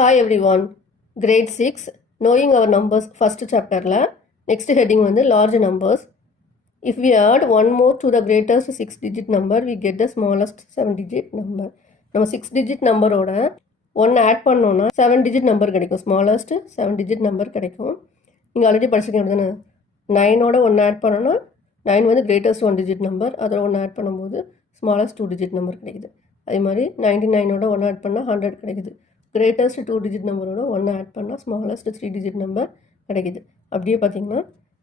Hi everyone, grade 6, knowing our numbers first chapter la next heading வந்து large numbers. If we add one more to the greatest 6 digit number, we get the smallest 7 digit number. நம்ம 6 digit number ஓட 1 add பண்ணோம்னா 7 digit number கிடைக்கும், smallest 7 digit number கிடைக்கும். நீங்கள் already படிச்சிருக்கீங்க தானே, 9 ஓட 1 add பண்ணோம்னா 9 வந்து greatest 1 digit number, அதில் 1 add பண்ணும்போது smallest 2 digit number கிடைக்குது. அதே மாதிரி 99 ஓட 1 add பண்ணால் 100 கிடைக்குது. greatest 2 digit நம்பரோட 1 ஆட் பண்ணால் ஸ்மாலஸ்ட் 3 digit நம்பர் கிடைக்குது. அப்படியே பார்த்தீங்கன்னா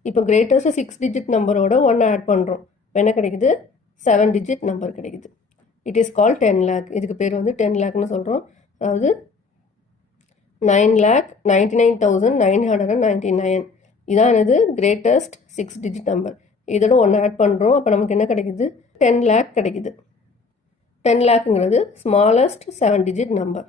இப்போ greatest 6 digit நம்பரோட 1 ஆட் பண்ணுறோம், என்ன கிடைக்குது? 7 digit நம்பர் கிடைக்குது. It is call 10 lakh. இதுக்கு பேர் வந்து 10 lakhன்னு சொல்கிறோம். அதாவது 9,99,999 இதான் இது greatest 6 digit நம்பர். இதோட 1 ஆட் பண்ணுறோம், அப்போ நமக்கு என்ன கிடைக்குது? 10 lakh கிடைக்குது. 10 lakhங்கிறது ஸ்மாலஸ்ட் 7 digit நம்பர்.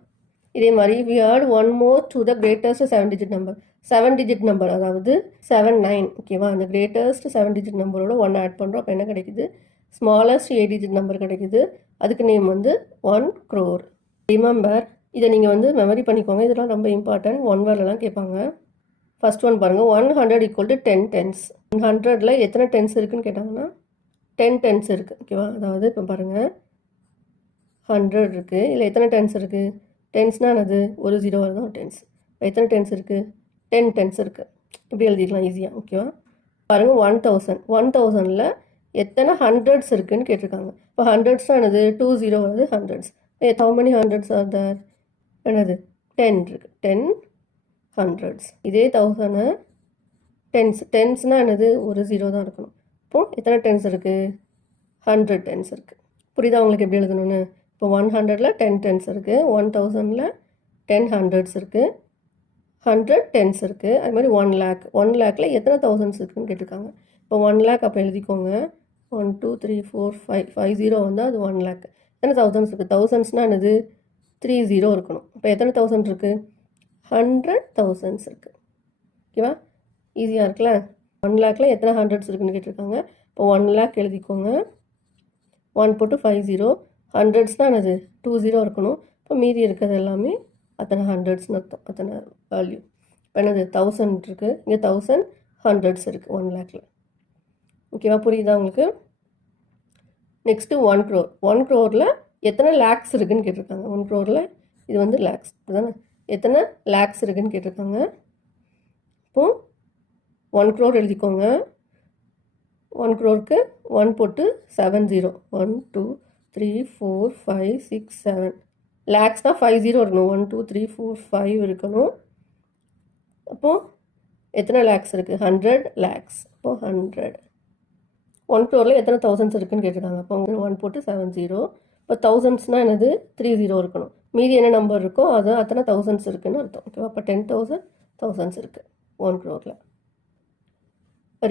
இதே மாதிரி we add one more to the greatest 7 digit number. 7 digit number அதாவது 79, ஓகேவா? அந்த greatest 7 digit நம்பரோட 1 ஆட் பண்ணுறோம், அப்போ என்ன கிடைக்குது? ஸ்மாலஸ்ட் 8 digit நம்பர் கிடைக்குது. அதுக்கு நேம் வந்து 1 crore. ரிமெம்பர், இதை நீங்கள் வந்து மெமரி பண்ணிக்கோங்க, இதெல்லாம் ரொம்ப இம்பார்ட்டன்ட். 1 வேர்ட்லாம் கேட்பாங்க. ஃபர்ஸ்ட் ஒன் பாருங்கள், 100 ஈக்குவல் டு 10 tens. 100ல் எத்தனை டென்ஸ் இருக்குன்னு கேட்டாங்கன்னா 10 tens இருக்குது, ஓகேவா? அதாவது இப்போ பாருங்கள், 100 இருக்குது, இதில் எத்தனை டென்ஸ் இருக்குது? டென்ஸ்னால் அது ஒரு 0 தான் டென்ஸ். எத்தனை டென்ஸ் இருக்குது? 10 டென்ஸ் இருக்குது. இப்படி எழுதிக்கலாம் ஈஸியாக, ஓகேவா? பாருங்கள், 1000. 1000ல் எத்தனை ஹண்ட்ரட்ஸ் இருக்குதுன்னு கேட்டிருக்காங்க. இப்போ ஹண்ட்ரட்ஸ்னால் என்னது? 20 வருது hundreds. how many hundreds are there? என்னது? 10 இருக்குது. 10 hundreds. இதே 1000 டென்ஸ். டென்ஸ்னால் என்னது? ஒரு 0 தான் இருக்கணும். இப்போது எத்தனை டென்ஸ் இருக்குது? 100 டென்ஸ் இருக்குது. புரியுதா உங்களுக்கு எப்படி எழுதணும்னு? இப்போ 100ல் 10 டென்ஸ் இருக்குது, 1000ல் 10 ஹண்ட்ரட்ஸ் இருக்குது, 100 டென்ஸ் இருக்குது. அது மாதிரி 1 lakh. 1 lakhல எத்தனை தௌசண்ட்ஸ் இருக்குதுன்னு கேட்டிருக்காங்க. இப்போ 1 lakh அப்போ எழுதிக்கோங்க, 1 2 3 4 5 5 0 வந்தால் அது 1 lakh. எத்தனை தௌசண்ட்ஸ் இருக்குது? தௌசண்ட்ஸ்னால் என்னது? 3 0 இருக்கணும். இப்போ எத்தனை தௌசண்ட் இருக்குது? 100 thousands இருக்குது, ஓகேவா? ஈஸியாக இருக்குல்ல? 1 lakhல எத்தனை ஹண்ட்ரட்ஸ் இருக்குதுன்னு கேட்டிருக்காங்க. இப்போ 1 lakh எழுதிக்கோங்க, 1 போட்டு 5 0. ஹண்ட்ரட்ஸ்னால் என்னது? 20 இருக்கணும். இப்போ மீதி இருக்கிறது எல்லாமே அத்தனை ஹண்ட்ரட்ஸ்னு அர்த்தம், அத்தனை வேல்யூ. இப்போ என்னது? 1000 இருக்குது, இங்கே 1000 ஹண்ட்ரட்ஸ் இருக்குது 1 lakhல. ஓகேவா? புரியுதா உங்களுக்கு? Next 1 crore. 1 crore எத்தனை லேக்ஸ் இருக்குதுன்னு கேட்டிருக்காங்க. 1 crore இது வந்து லேக்ஸ் தானே. எத்தனை லேக்ஸ் இருக்குதுன்னு கேட்டிருக்காங்க. இப்போது 1 crore எழுதிக்கோங்க, 1 crore 1 போட்டு 7 0. 1 2 3 4 5 6 7. லேக்ஸ்னால் 5 0 இருக்கணும். 1 2 3 4 5 இருக்கணும். அப்போது எத்தனை லேக்ஸ் இருக்குது? 100 lakhs. அப்போது 100. 1 crore எத்தனை தௌசண்ட்ஸ் இருக்குதுன்னு கேட்டிருக்காங்க. அப்போ 1 போட்டு 7 0. இப்போ தௌசண்ட்ஸ்னால் என்னது? 3 0 இருக்கணும். மீதி என்ன நம்பர் இருக்கோ அது அத்தனை தௌசண்ட்ஸ் இருக்குதுன்னு அர்த்தம், ஓகேவா? அப்போ 10,000 தௌசண்ட்ஸ் இருக்குது 1 crore.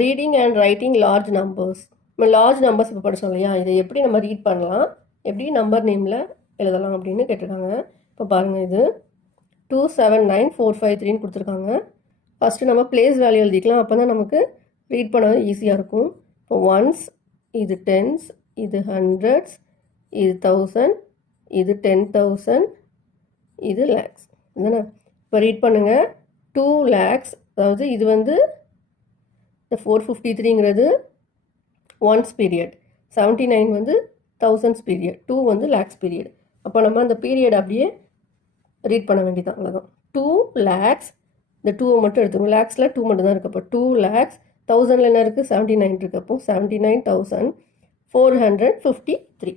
Reading and writing large numbers. நம்ம லார்ஜ் நம்பர்ஸ் இப்போ படித்தோம் இல்லையா, இதை எப்படி நம்ம ரீட் பண்ணலாம், எப்படி நம்பர் நேமில் எழுதலாம் அப்படின்னு கேட்டிருக்காங்க. இப்போ பாருங்கள், இது 279453ன்னு கொடுத்துருக்காங்க. ஃபஸ்ட்டு நம்ம பிளேஸ் வேல்யூ எழுதிக்கலாம், அப்போ தான் நமக்கு ரீட் பண்ண ஈஸியாக இருக்கும். இப்போ ஒன்ஸ், இது டென்ஸ், இது ஹண்ட்ரட்ஸ், இது 1000, இது 10,000, இது லேக்ஸ். இதுதானே? இப்போ ரீட் பண்ணுங்கள். 2 lakhs, அதாவது இது வந்து இந்த 453ங்கிறது ஒன்ஸ் பீரியட், 79 வந்து தௌசண்ட்ஸ் பீரியட், 2 வந்து லேக்ஸ் பீரியட். அப்போ நம்ம அந்த பீரியட் அப்படியே ரீட் பண்ண வேண்டியதான், அவ்வளோதான். 2 lakhs, இந்த 2 மட்டும் எடுத்துக்கணும். லேக்ஸில் 2 மட்டும் தான் இருக்குது. அப்போ 2 lakhs, 1000ல் என்ன இருக்குது? 79 இருக்குது. அப்போ 79,453.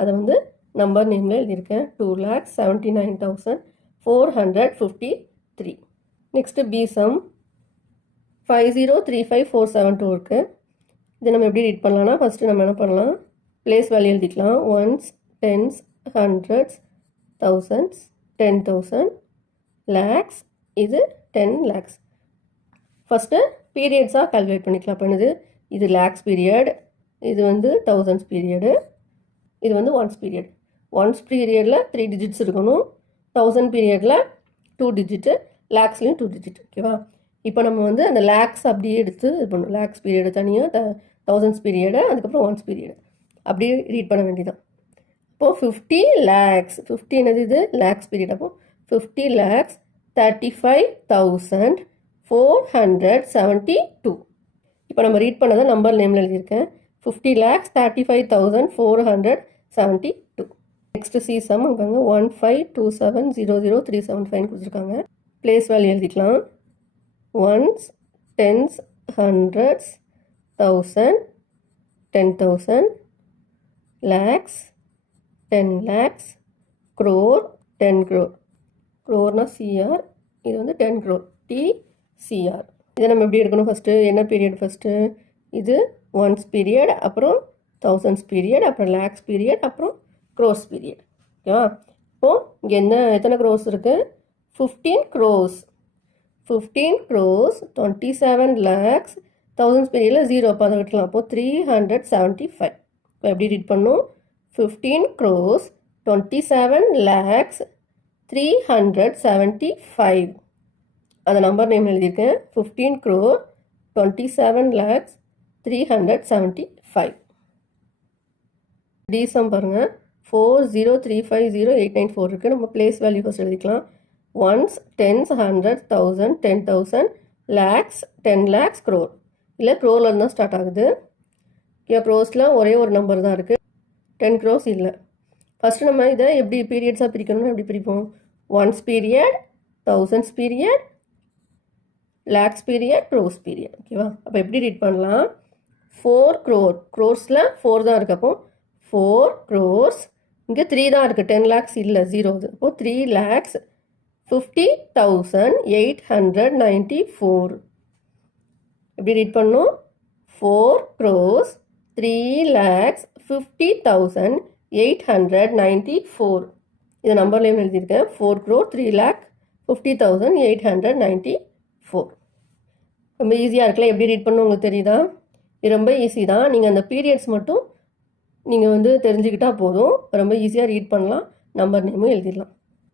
அதை வந்து நம்பர் நேமில் எழுதியிருக்கேன். 2,79,453. நெக்ஸ்ட்டு பி சம் 5035472 இருக்குது. இதை நம்ம எப்படி ரீட் பண்ணலாம்னா, ஃபஸ்ட்டு நம்ம என்ன பண்ணலாம், பிளேஸ் வேல்யூ எழுதிக்கலாம். Ones, tens, hundreds, thousands, 10,000, lakhs, இது 10 lakhs. ஃபஸ்ட்டு பீரியட்ஸாக கால்குலேட் பண்ணிக்கலாம். பண்ணுது இது லேக்ஸ் பீரியட், இது வந்து தௌசண்ட்ஸ் பீரியடு, இது வந்து ஒன்ஸ் பீரியட். ஒன்ஸ் பீரியடில் 3 digits இருக்கணும், 1000 பீரியடில் 2 digit, லேக்ஸ்லேயும் 2 digit, ஓகேவா? இப்போ நம்ம வந்து அந்த லேக்ஸ் அப்படியே எடுத்து இது பண்ணணும். லேக்ஸ் பீரியடு தனியாக, தௌசண்ட்ஸ் பீரியடு, அதுக்கப்புறம் ஒன்ஸ் பீரியடு அப்படியே ரீட் பண்ண வேண்டியதான். இப்போது 50 lakhs. 50 என்னது? இது லேக்ஸ் பீரியட். அப்போது 50 lakhs 35,472. இப்போ நம்ம ரீட் பண்ணதை நம்பர் நேமில் எழுதியிருக்கேன். 50 lakhs 35,472. நெக்ஸ்ட் சி சம் அங்கே 152700,375 கொடுத்துருக்காங்க. பிளேஸ் வேல்யூ எழுதிக்கலாம். Ones, tens, hundreds, thousand, 10,000, lakhs, 10 lakhs, crore, 10 crore. crore CR, இது வந்து 10 crore, TCR. இதை நம்ம எப்படி எடுக்கணும்? ஃபஸ்ட்டு என்ன பீரியட்? ஃபஸ்ட்டு இது ஒன்ஸ் பீரியட், அப்புறம் தௌசண்ட்ஸ் பீரியட், அப்புறம் லேக்ஸ் பீரியட், அப்புறம் க்ரோஸ் பீரியட். ஓகேவா? இப்போது இங்கே எத்தனை க்ரோஸ் இருக்குது? 15 crores. 15 crores, 27 lakhs, தௌசண்ட்ஸ் பீரியடில் 0 அப்போ அதை விட்டுலாம். அப்போது 375. இப்போ எப்படி ரீட் பண்ணணும்? 15 crores, 27 lakhs, 375. அந்த நம்பர் நேம் எழுதியிருக்கேன். 15 crore, 27 lakhs, 375. டிசம் பாருங்கள். 40350894 இருக்குது. நம்ம பிளேஸ் வேல்யூ ஃபஸ்ட் எழுதிக்கலாம். Ones, tens, hundred, thousand, 10,000, lakhs, 10 lakhs, crore. இல்லை க்ரோரில் இருந்தால் ஸ்டார்ட் ஆகுது. க்ரோஸில் ஒரே ஒரு நம்பர் தான் இருக்குது. 10 crores இல்லை. ஃபஸ்ட்டு நம்ம இதை எப்படி பீரியட்ஸாக பிரிக்கணும்னு எப்படி பிரிப்போம்? Ones period, thousands period, lakhs period, crores period. ஓகேவா? அப்போ எப்படி ரீட் பண்ணலாம்? 4 crore. க்ரோர்ஸில் 4 தான் இருக்குது. அப்போ 4 crores. இங்கே 3 தான் இருக்குது. 10 lakhs இல்லை, 0. அப்போது 3,50,894. எப்படி ரீட் பண்ணணும்? 4 crores, 3,50,894. இதை நம்பர்லேயும் எழுதியிருக்கேன். 4 crore, 3,50,894. ரொம்ப ஈஸியாக இருக்குல்ல? எப்படி ரீட் பண்ணணும் உங்களுக்கு தெரியுதா? இது ரொம்ப ஈஸி தான். நீங்கள் அந்த பீரியட்ஸ் மட்டும் நீங்கள் வந்து தெரிஞ்சுக்கிட்டால் போதும். ரொம்ப ஈஸியாக ரீட் பண்ணலாம். நம்பர் நேமும் எழுதிடலாம்.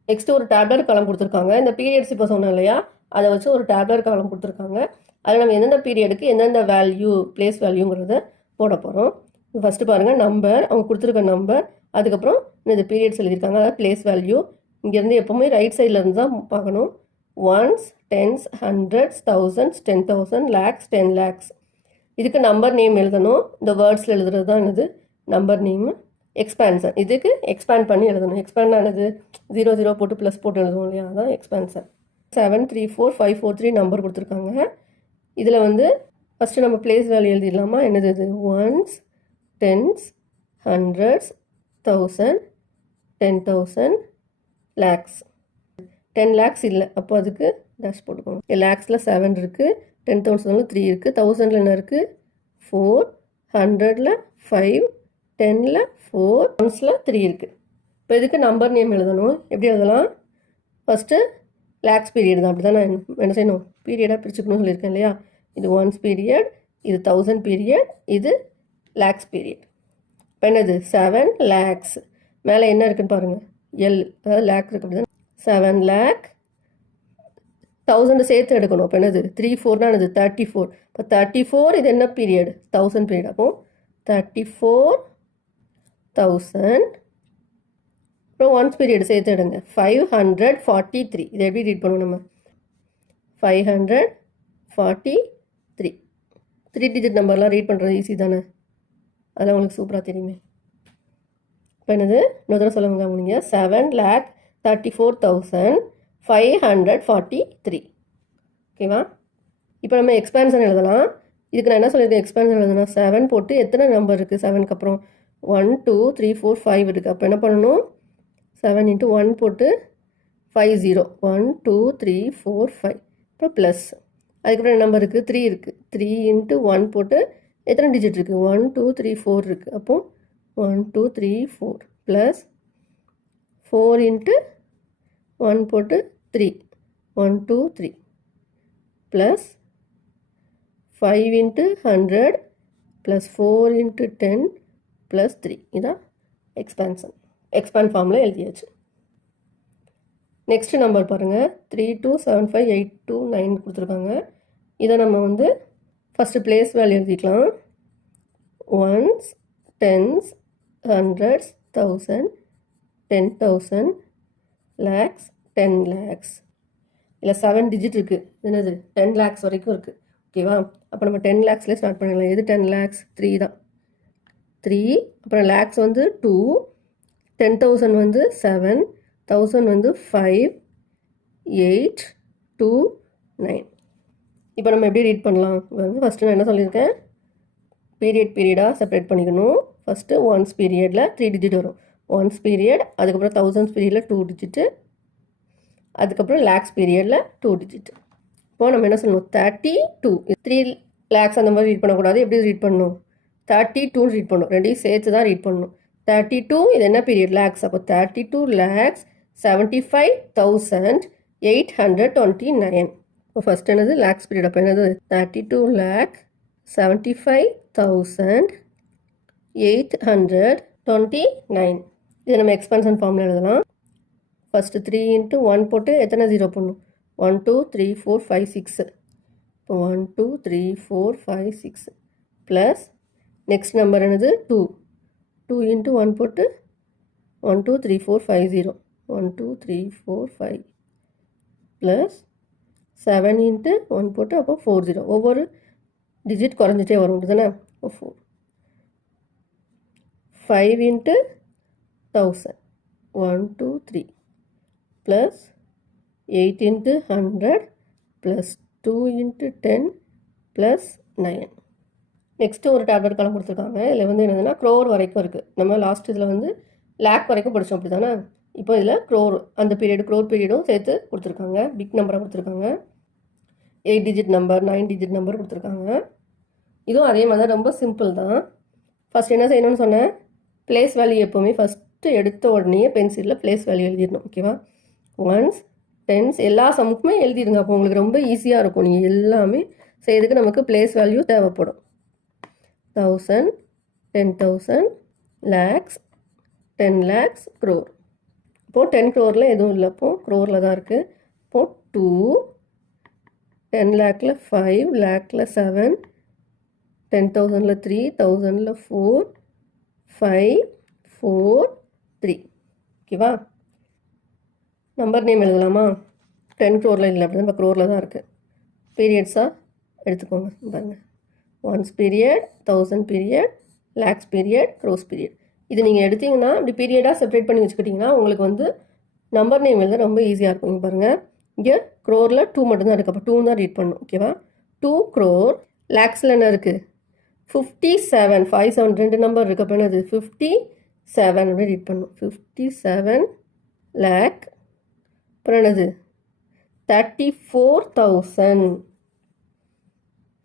நெக்ஸ்ட்டு ஒரு டேப்லர் காலம் கொடுத்துருக்காங்க. இந்த பீரியட்ஸ் இப்போ சொன்னோம் இல்லையா, அதை வச்சு ஒரு டேப்லர் காலம் கொடுத்துருக்காங்க. அதில் நம்ம எந்தெந்த பீரியடுக்கு எந்தெந்த வேல்யூ, பிளேஸ் வேல்யூங்கிறத போட போகிறோம். ஃபஸ்ட்டு பாருங்கள், நம்பர், அவங்க கொடுத்துருக்க நம்பர், அதுக்கப்புறம் இந்த பீரியட்ஸ் எழுதியிருக்காங்க, அதாவது பிளேஸ் வேல்யூ. இங்கேருந்து எப்போவுமே ரைட் சைடில் இருந்து தான் பார்க்கணும். Ones, tens, hundreds, thousands, 10,000, lakhs, 10 lakhs. இதுக்கு நம்பர் நேம் எழுதணும். இந்த வேர்ட்ஸில் எழுதுறது தான் இது நம்பர் நேமு. எக்ஸ்பேன்சன், இதுக்கு எக்ஸ்பேண்ட் பண்ணி எழுதணும். எக்ஸ்பேண்ட் ஆனது 0 போட்டு ப்ளஸ் போட்டு எழுதுவோம் இல்லையா, அதான் எக்ஸ்பேன்சன். 734543 நம்பர் கொடுத்துருக்காங்க. இதில் வந்து ஃபஸ்ட்டு நம்ம பிளேஸ் வேல்யூ எழுதிடலாமா? என்னது இது? Ones, tens, hundreds, 1000, 10,000, lakhs. 10 lakhs இல்லை, அப்போ அதுக்கு டேஷ் போட்டுக்கோங்க. லேக்ஸில் 7 இருக்குது, 10,000 3 இருக்குது, 1000 என்ன இருக்குது? 4, 100 5, 10 4, ஒன்ஸில் 3 இருக்குது. இப்போ இதுக்கு நம்பர் நேம் எழுதணும். எப்படி எழுதலாம்? ஃபஸ்ட்டு லேக்ஸ் பீரியட் தான். அப்படி தான் நான் என்ன செய்யணும்? பீரியடாக பிரிச்சுக்கணும்னு சொல்லியிருக்கேன் இல்லையா? இது ஒன்ஸ் பீரியட், இது 1000 பீரியட், இது லேக்ஸ் பீரியட். இப்போ என்னது? 7 lakhs. மேலே என்ன இருக்குன்னு பாருங்கள், எல், அதாவது லேக் இருக்குது. 7 lakh, 1000 சேர்த்து எடுக்கணும். அப்போ என்னது? 3 4 தான் என்னது? 34. இப்போ 34 இது என்ன பீரியட்? 1000 பீரியட். அப்போ 34,000. அப்புறம் ஒன்ஸ் பீரியட் சேர்த்து எடுங்க. 543. இதை எப்படி ரீட் பண்ணுவோம் நம்ம? 543. 3 digit நம்பர்லாம் ரீட் பண்ணுறது ஈஸி தானே? அதெல்லாம் உங்களுக்கு சூப்பராக தெரியுமே. இப்போ என்னது? இன்னொரு சொல்லுங்க நீங்கள். 7,34,543. ஓகேவா? இப்போ நம்ம எக்ஸ்பேன்ஷன் எழுதலாம். இதுக்கு நான் என்ன சொல்லியிருக்கேன்? எக்ஸ்பேன்ஷன் எழுதுனா 7 போட்டு எத்தனை நம்பர் இருக்குது? 7க்கு அப்புறம் 1 2 3 4 5 இருக்குது. அப்போ என்ன பண்ணணும்? 7 × 1 போட்டு 50. 1 2 3 4 5. அப்புறம் ப்ளஸ், அதுக்கப்புறம் என்ன நம்பர் இருக்குது? 3 இருக்குது. 3 × 1 போட்டு எத்தனை டிஜிட் இருக்குது? 1 2 3 4 இருக்குது. அப்போது 1 2 3 4 ப்ளஸ் 4 × 1 போட்டு 3, 1 2 3 ப்ளஸ் 5 × 100 ப்ளஸ் 4 × 10 ப்ளஸ் 3. இதான் எக்ஸ்பேன்ஷன். எக்ஸ்பேண்ட் ஃபார்மில் எழுதியாச்சு. நெக்ஸ்ட் நம்பர் பாருங்கள். 327582 கொடுத்துருக்காங்க. இதை நம்ம வந்து ஃபஸ்ட்டு பிளேஸ் வேல்யூ எழுதிக்கலாம். Ones, tens, hundreds, 1000, 10,000, lakhs, 10 lakhs. இல்லை 7 டிஜிட் இருக்குது, என்னது 10 lakhs வரைக்கும் இருக்குது. ஓகேவா? அப்போ நம்ம 10 lakhsலேயே ஸ்டார்ட் பண்ணிடலாம். எது 10 lakhs? 3 தான். 3, அப்புறம் லேக்ஸ் வந்து 2, 10,000 வந்து 7, 1000 வந்து 5, 8, 2, 9. இப்போ நம்ம எப்படி ரீட் பண்ணலாம்? வந்து ஃபஸ்ட்டு நான் என்ன சொல்லியிருக்கேன், பீரியடாக செப்பரேட் பண்ணிக்கணும். ஃபஸ்ட்டு ஒன்ஸ் பீரியடில் 3 டிஜிட் வரும். ஒன்ஸ் பீரியட், அதுக்கப்புறம் தௌசண்ட்ஸ் பீரியடில் 2 டிஜிட்டு, அதுக்கப்புறம் லேக்ஸ் பீரியடில் 2 டிஜிட். இப்போது நம்ம என்ன சொல்லணும், 32. 3 lakhs அந்த மாதிரி ரீட் பண்ணக்கூடாது. எப்படி ரீட் பண்ணணும்? 32 ரீட் பண்ணணும். ரெண்டையும் சேர்த்து தான் ரீட் பண்ணணும். 32 இது என்ன பீரியட்? லேக்ஸ். அப்போ 32 lakhs 75,829. இப்போ ஃபஸ்ட் என்னது? லேக்ஸ் பீரியட். அப்போ என்னது? 32 lakh 75,829. இது நம்ம எக்ஸ்பென்ஷன் ஃபார்மில் எழுதலாம். ஃபஸ்ட்டு 3 into 1 போட்டு எத்தனை ஜீரோ பண்ணும்? 1 2 3 4 5 6. இப்போ 1 2 3 4 5 6 ப்ளஸ் நெக்ஸ்ட் நம்பர் என்னது? 2. 2 into 1 போட்டு 1 2 3 4 5 0. 1 2 3 4 5 ப்ளஸ் 7 into 1 போட்டு அப்போ 4 0. ஒவ்வொரு டிஜிட் குறைஞ்சிட்டே வரும் தானே? 4. 5 into 1000. 1 2 3 plus 8 into 100 plus 2 into 10 plus 9. Next ஒரு டேப்லெட் காலம் கொடுத்துருக்காங்க. இதில் வந்து என்னதுன்னா க்ரோர் வரைக்கும் இருக்குது. நம்ம லாஸ்ட் இதில் வந்து லேக் வரைக்கும் படித்தோம் அப்படி தானே? இப்போ இதில் க்ரோர், அந்த பீரியடு க்ரோர் பீரியடும் சேர்த்து கொடுத்துருக்காங்க. பிக் நம்பராக கொடுத்துருக்காங்க. 8 டிஜிட் நம்பர், 9 டிஜிட் நம்பர் கொடுத்துருக்காங்க. இதுவும் அதே மாதிரி தான், ரொம்ப சிம்பிள் தான். ஃபஸ்ட் என்ன செய்யணும்னு சொன்னேன், ப்ளேஸ் வேல்யூ எப்போவுமே ஃபஸ்ட்டு எடுத்த உடனே பென்சிலில் ப்ளேஸ் வேல்யூ எழுதிடணும். ஓகேவா? ஒன்ஸ், டென்ஸ் எல்லா சமுக்குமே எழுதிடுங்க. அப்போ உங்களுக்கு ரொம்ப ஈஸியாக இருக்கும். நீங்கள் எல்லாமே செய்யறதுக்கு நமக்கு ப்ளேஸ் வேல்யூ தேவைப்படும். 1000, 10,000, lakhs, 10 lakhs, crore. இப்போது 10 crore எதுவும் இல்லை, அப்போது க்ரோரில் தான் இருக்குது. இப்போது 2, 10 lakhல 5, lakhல 7, 10,000ல 3, 1000ல 4, 5, 4, 3. ஓகேவா? நம்பர் நேம் எழுதலாமா? 10 crore இல்லை, அப்படி தான் க்ரோரில் தான் இருக்குது. பீரியட்ஸாக எடுத்துக்கோங்க பாருங்கள். Ones period, 1000 period, lakhs period, crores period. இது நீங்கள் எடுத்திங்கன்னா இப்படி பீரியடாக செப்பரேட் பண்ணி வச்சுக்கிட்டிங்கன்னா உங்களுக்கு வந்து நம்பர் நேம் எழுத ரொம்ப ஈஸியாக இருக்கும். இங்கே பாருங்கள், இங்கே க்ரோரில் 2 மட்டும்தான் இருக்குது. அப்போ 2 தான் ரீட் பண்ணணும். ஓகேவா? 2 crore. லேக்ஸில் என்ன இருக்குது? 57, 57 2 நம்பர் இருக்குது. அப்போ என்னது? 57 அப்படி ரீட் பண்ணணும். 57 lakh. அப்புறம் என்னது? 34,000.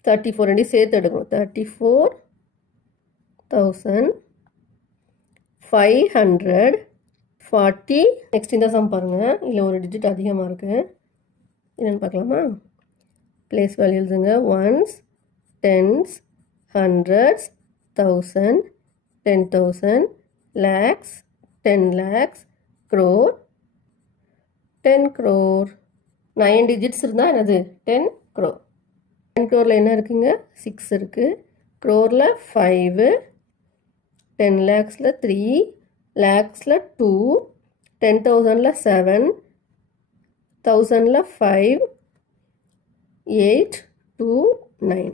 34 ரெண்டையும் சேர்த்து எடுக்கணும். 34,540. நெக்ஸ்ட் இந்த சம் பாருங்கள். இதில் ஒரு டிஜிட் அதிகமாக இருக்குது. என்னென்னு பார்க்கலாமா? ப்ளேஸ் வேல்யூ எழுதுங்க. Ones, tens, hundreds, 1000, 10,000, lakhs, 10 lakhs, crore, 10 crore. 9 digits இருந்தால் என்னது? 10 crore. 10 crore என்ன இருக்குங்க? 6 இருக்குது. க்ரோரில் 5, 10 lakhsல 3, lakhsல 2, 10,000ல 7, 1000ல 5, 8, 2, 9.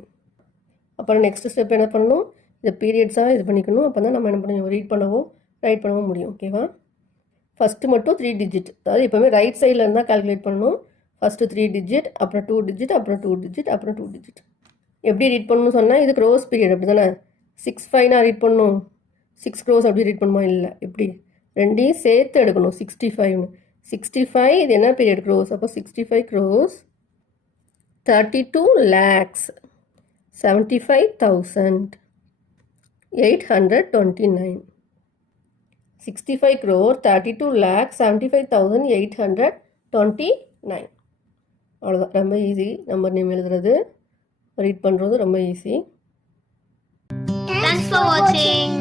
அப்புறம் நெக்ஸ்ட் ஸ்டெப் என்ன பண்ணணும்? இந்த பீரியட்ஸாக இது பண்ணிக்கணும். அப்போ தான் நம்ம என்ன பண்ணணும், ரீட் பண்ணவோ ரைட் பண்ணவும் முடியும். ஓகேவா? ஃபஸ்ட்டு மட்டும் 3 டிஜிட், அதாவது எப்போவுமே ரைட் சைடில் இருந்தால் கால்குலேட் பண்ணணும். ஃபஸ்ட்டு 3 டிஜிட், அப்புறம் 2 டிஜிட், அப்புறம் 2 டிஜிட், அப்புறம் 2 டிஜிட். எப்படி ரீட் பண்ணணும்னு சொன்னால் இது க்ரோஸ் பீரியட் அப்படி தானே? 6 நான் ரீட் பண்ணணும். 6 crores அப்படி ரீட் பண்ணுமா? இல்லை, எப்படி ரெண்டையும் சேர்த்து எடுக்கணும். 65. 65 இது என்ன பீரியட்? க்ரோஸ். அப்போ 65 crores. 32 lakhs 75,829. 65 crore 32 lakhs 75,829. அவ்வளோதான். ரொம்ப ஈஸி. நம்பர் நேம் எழுதுறது, ரீட் பண்ணுறது ரொம்ப ஈஸி. Thanks for watching.